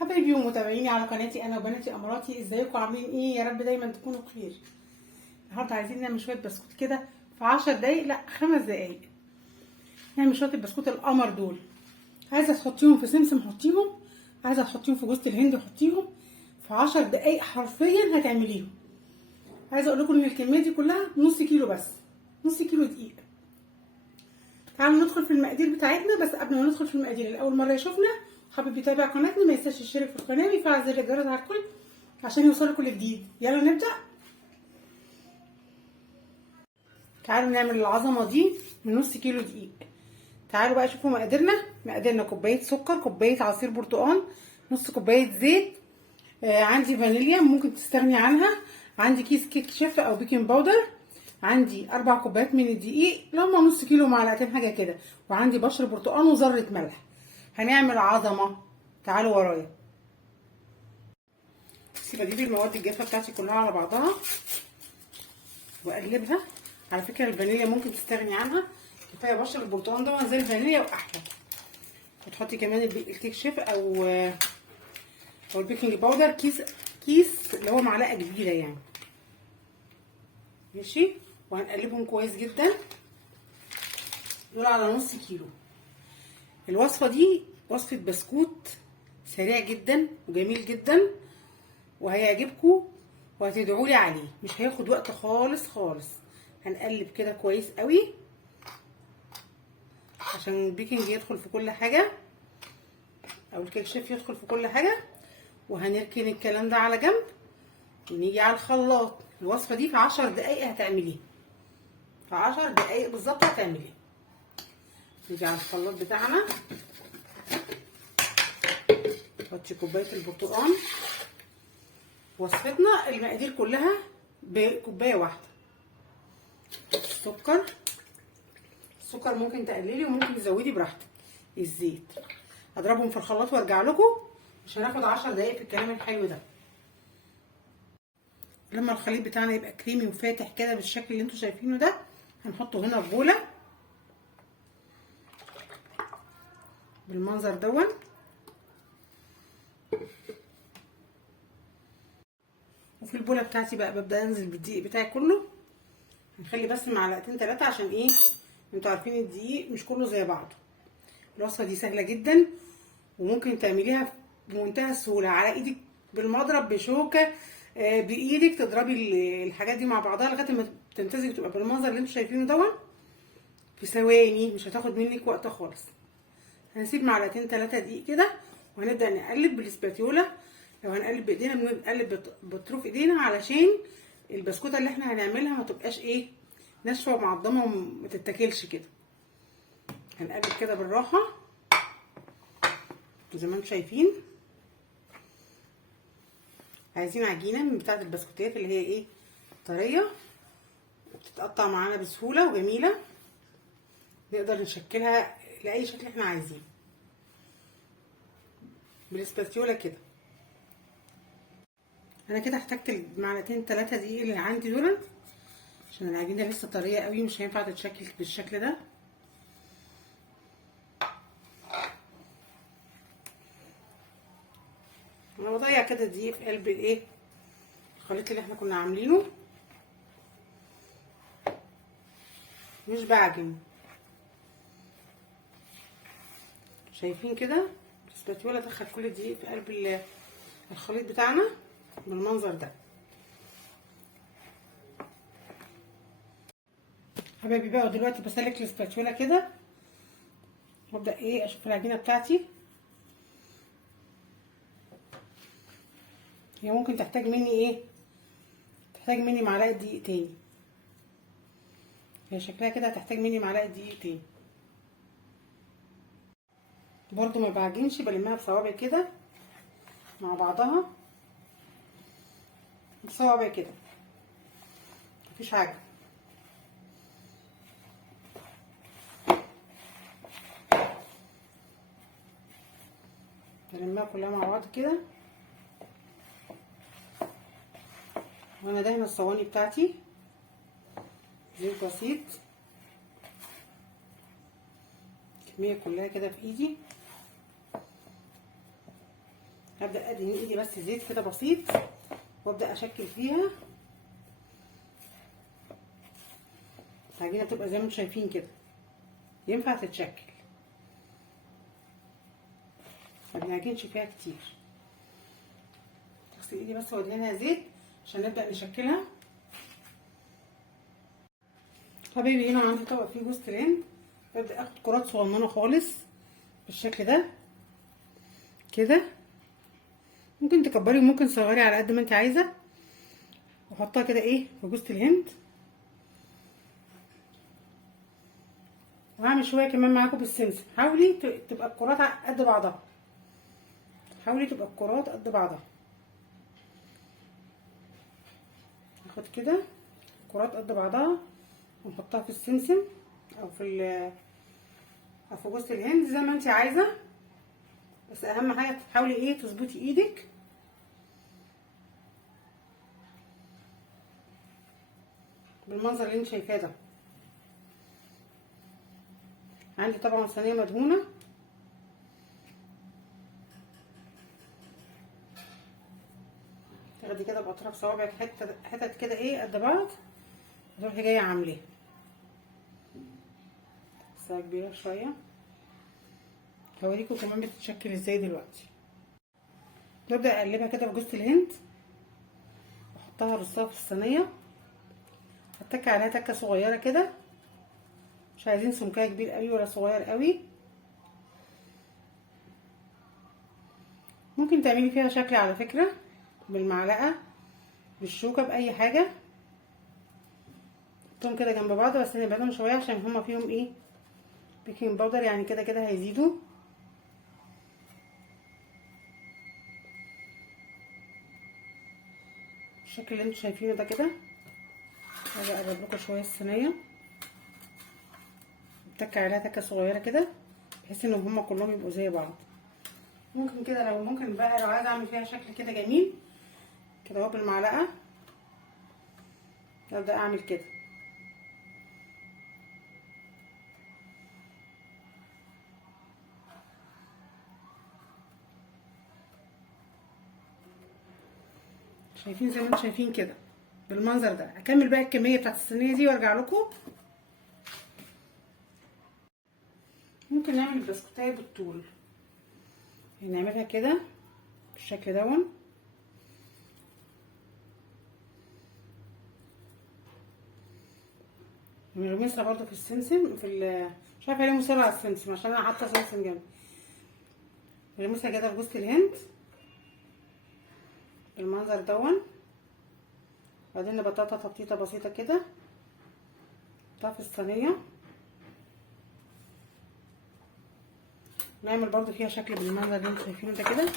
حبايبي ومتابعيني على قناتي انا وبناتي اماراتي، ازيكم عاملين ايه؟ يا رب دايما تكونوا بخير. النهارده عايزين نعمل شويه بسكوت كده في 10 دقايق، لا 5 دقايق. نعمل شويه البسكوت القمر دول. عايزه تحطيهم في سمسم حطيهم، عايزه تحطيهم في جوز الهند حطيهم. في 10 دقايق حرفيا هتعمليهم. عايزه اقول لكم ان الكميه دي كلها نص كيلو، بس نص كيلو دقيق. تعالوا ندخل في المقادير بتاعتنا، بس قبل ما ندخل في المقادير الاول مره يشوفنا حابب يتابع قناتنا ما ينساش يشترك في القناه ويفعل زر الجرس على الكل عشان يوصلوا كل جديد. يلا نبدا. تعالوا نعمل العظمه دي من نص كيلو دقيق. تعالوا بقى شوفوا مقاديرنا كوبايه سكر، كوبايه عصير برتقال، نص كوبايه زيت، عندي فانيليا ممكن تستغني عنها، عندي كيس كيك شيف او بيكنج باودر، عندي 4 كوبايات من الدقيق لما نص كيلو معلقتين حاجه كده، وعندي بشر برتقال وذره ملح. هنعمل عظمه. تعالوا ورايا. بس بجيب المواد الجافه بتاعتي كلها على بعضها واقلبها. على فكره الفانيليا ممكن تستغني عنها، كفايه بشر البرتقال ده زي الفانيليا واحلى. وتحطي كمان الكيك شيف او البيكنج باودر، كيس اللي هو معلقه كبيره يعني. ماشي. وهنقلبهم كويس جدا. دول على نص كيلو. الوصفه دي وصفه بسكوت سريع جدا وجميل جدا وهيعجبكم وهتدعوا لي عليه، مش هياخد وقت خالص خالص. هنقلب كده كويس قوي عشان البيكنج يدخل في كل حاجه او الكيك شيف يدخل في كل حاجه. وهنركن الكلام ده على جنب ونيجي على الخلاط. الوصفه دي في 10 دقايق هتعمليها، في 10 دقايق بالظبط هتعمليها. نيجي على الخلاط بتاعنا. نحط كوبايه البرتقال. وصفتنا المقادير كلها بكوبايه واحده. السكر ممكن تقللي وممكن تزودي براحتك. الزيت هضربهم في الخلاط وارجع لكم، مش هناخد 10 دقايق في الكلام الحلو ده. لما الخليط بتاعنا يبقى كريمي وفاتح كده بالشكل اللي انتوا شايفينه ده، هنحطه هنا في بوله بالمنظر دون. وفي البوله بتاعتي بقى ببدا انزل بالدقيق بتاعي كله. هنخلي بس معلقتين 3 عشان ايه؟ انتوا عارفين الدقيق مش كله زي بعضه. الوصفه دي سهله جدا وممكن تعمليها بمنتهى السهوله على ايدك، بالمضرب، بشوكه، بايدك تضربي الحاجات دي مع بعضها لغايه ما تمتزج وتبقى بالمنظر اللي انتوا شايفينه دون في ثواني. مش هتاخد منك وقت خالص. هنسيب معلقتين 3 دقيق كده وهنبدا نقلب بالسباتيولا. لو هنقلب بايدينا بنقلب بطروف ايدينا علشان البسكوته اللي احنا هنعملها ما تبقاش ايه، ناشفه ومعضمه وما تتاكلش كده. هنقلب كده بالراحه زي ما انتم شايفين. عايزين عجينه من بتاعه البسكوتات اللي هي ايه، طريه وبتتقطع معانا بسهوله وجميله، نقدر نشكلها لاي شكل احنا عايزينه بالسباتيولا كده. انا كده احتجت المعلقتين 3 دقيق اللي عندي دول عشان العجينه لسه طريه قوي، مش هينفع تتشكل بالشكل ده. انا بضيع كده دقيق في قلب الايه، الخليط اللي احنا كنا عاملينه، مش بعجن. شايفين كده السباتيولا ادخل كل الدقيق في قلب الخليط بتاعنا بالمنظر ده. حبايبي بقى دلوقتي بسلك السباتيولا كده وابدا ايه اشوف العجينه بتاعتي. هي ممكن تحتاج مني ايه، تحتاج مني معلقه دقيق تاني. هي شكلها كده هتحتاج مني معلقه دقيق تاني. برضو ما بعجنش، بلمها بصوابع كده مع بعضها بصوابع كده، مفيش حاجه. بلمها كلها مع بعض كده. وانا دهنه الصواني بتاعتي زيت بسيط، الكميه كلها كده في ايدي. هبدا ادهن ايدي بس زيت كده بسيط وابدا اشكل فيها. العجينه بتبقى زي ما انتم شايفين كده، ينفع تتشكل، ما بنعجنش فيها كتير. اغسل ايدي بس وادهنها زيت عشان نبدا نشكلها. حبايبي هنا عندي طبق فيه جوز الهند، ببدا اخد كرات صغننه خالص بالشكل ده كده، ممكن تكبري وممكن تصغري على قد ما انت عايزه، واحطها كده ايه في جوز الهند. وهعمل شويه كمان معاكم بالسمسم. حاولي تبقى الكرات قد بعضها، حاولي تبقى الكرات قد بعضها. هاخد كده كرات قد بعضها ونحطها في السمسم او في جوز الهند زي ما انت عايزه. بس اهم حاجه تحاولي ايه تظبطي ايدك بالمنظر اللي انت شايفاه ده. عندي طبعا صينيه مدهونه، تاخدي كده باطراف صوابعك حتت كده ايه قد بعض، وتروحي جايه عاملاه ساعه كبيره شويه. هوريكم كمان بتتشكل ازاي دلوقتي. ببدا اقلبها كده في جوز الهند واحطها رصها في الصينيه، هتك عليها تكه صغيره كده، مش عايزين سمكها كبير قوي ولا صغير قوي. ممكن تعملي فيها شكل على فكره بالمعلقه بالشوكه باي حاجه. حطهم كده جنب بعض بس نبعدهم شويه عشان هما فيهم ايه بيكنج باودر، يعني كده كده هيزيدوا. الشكل اللي انتوا شايفينه ده كده. هاجي اقرب لكم شويه الصينيه، اتك عليها تكه صغيره كده بحيث ان هما كلهم يبقوا زي بعض. ممكن كده لو ممكن بقى لو عايزه اعمل فيها شكل كده جميل كده اهو بالمعلقه، ابدا اعمل كده. شايفين زي ما انتم شايفين كده بالمنظر ده. اكمل بقى الكميه بتاعت الصينيه دي وارجع لكم. ممكن نعمل البسكوتايه بالطول، نعملها كده بالشكل دون. نغمسها برضو في السمسم مش عارفه ليه مصره على السمسم عشان انا حاطه سمسم جنبي. نغمسها كده في جوز الهند بالمنظر دون، وبعدين نبططها تبطيطه بسيطه كده، نحطها في الصينيه. نعمل برضو فيها شكل بالمنظر اللي انتوا شايفينه ده كده،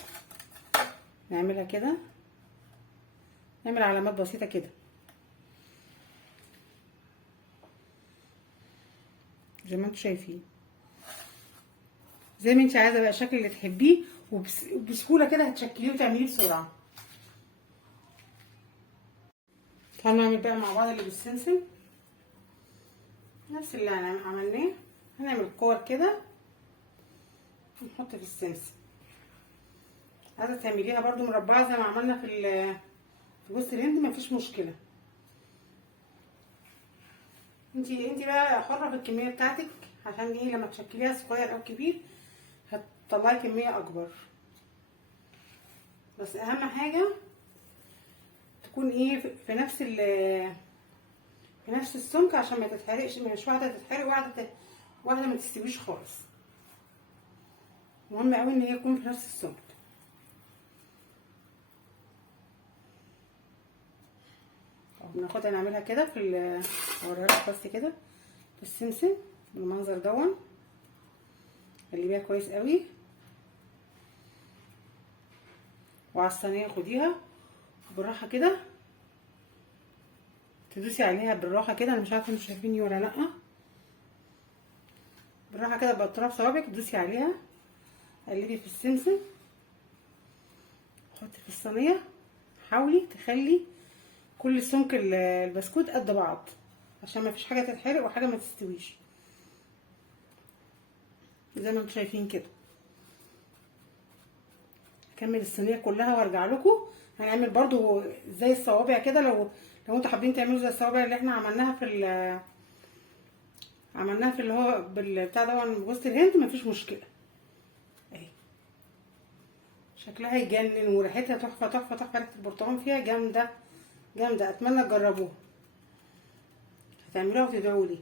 نعملها كده، نعمل علامات بسيطه كده زي ما انتوا شايفين، زي ما انت عايزه بقى الشكل اللي تحبيه، وبسهوله كده هتشكليه وتعمليه بسرعه. تعالوا نعمل بقى مع بعض اللي بالسمسم نفس اللي عملناه. هنعمل كور كده ونحط في السمسم. عايزه تعمليها برضو مربعه زي ما عملنا في جوز الهند مفيش مشكله. انتي بقى حره في الكميه بتاعتك، عشان ايه لما تشكليها صغير او كبير هتطلعي كميه اكبر. بس اهم حاجه تكون ايه في نفس السمك عشان ما تتحرقش، مش واحده تتحرق واحده ما تستويش خالص. مهم قوي ان هي تكون في نفس السمك. بناخدها نعملها كده اوريها لك بس كده في السمسم بالمنظر دون. قلبيها كويس قوي وعلى الصينيه خديها بالراحه كده، تدوسي عليها بالراحه كده. انا مش عارفه انتوا شايفيني ولا لا. بالراحه كده باطراف صوابعك تدوسي عليها، قلبي في السمسم، حطي في الصينيه. حاولي تخلي كل سمك البسكوت قد بعض عشان ما فيش حاجه تتحرق وحاجه ما تستويش زي ما انتوا شايفين كده. هكمل الصينيه كلها وارجع لكم. هنعمل برضو زي الصوابع كده، لو انتوا حابين تعملوا زي الصوابع اللي احنا عملناها في اللي هو بالبتاع ده جوز الهند، مفيش مشكله. اهي شكلها يجنن وريحتها تحفه تحفه تحفه. ريحه البرتقال فيها جامده جامده. اتمنى تجربوها، هتعملوها وتدعوا لي.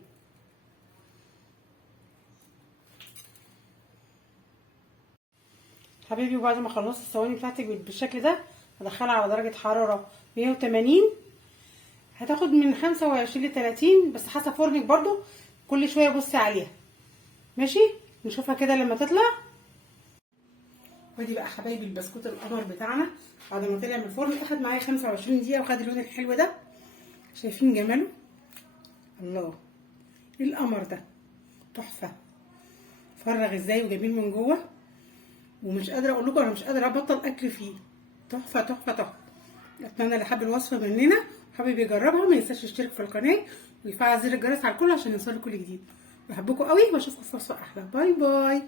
حبيبي، وبعد ما خلصت الصواني بتاعتك بالشكل ده هدخلها على درجه حراره 180. هتاخد من 25 ل 30 بس حسب فرنك برضو. كل شويه بصي عليها ماشي. نشوفها كده لما تطلع. ودي بقى حبايبي البسكوت القمر بتاعنا بعد ما طلع من الفرن. اخد معايا 25 دقيقه وخد اللون الحلو ده. شايفين جماله؟ الله، ايه القمر ده؟ تحفه. فرغ ازاي وجميل من جوه. ومش قادره اقول لكم، انا مش قادره ابطل اكل فيه. تحفه تحفه تحفه. اتمنى اللي حابب الوصفه مننا وحابب يجربها ما ينساش يشترك في القناه ويفعل زر الجرس على الكل عشان يوصلكوا كل جديد. بحبكم قوي واشوفكم في وصفه احلى. باي باي.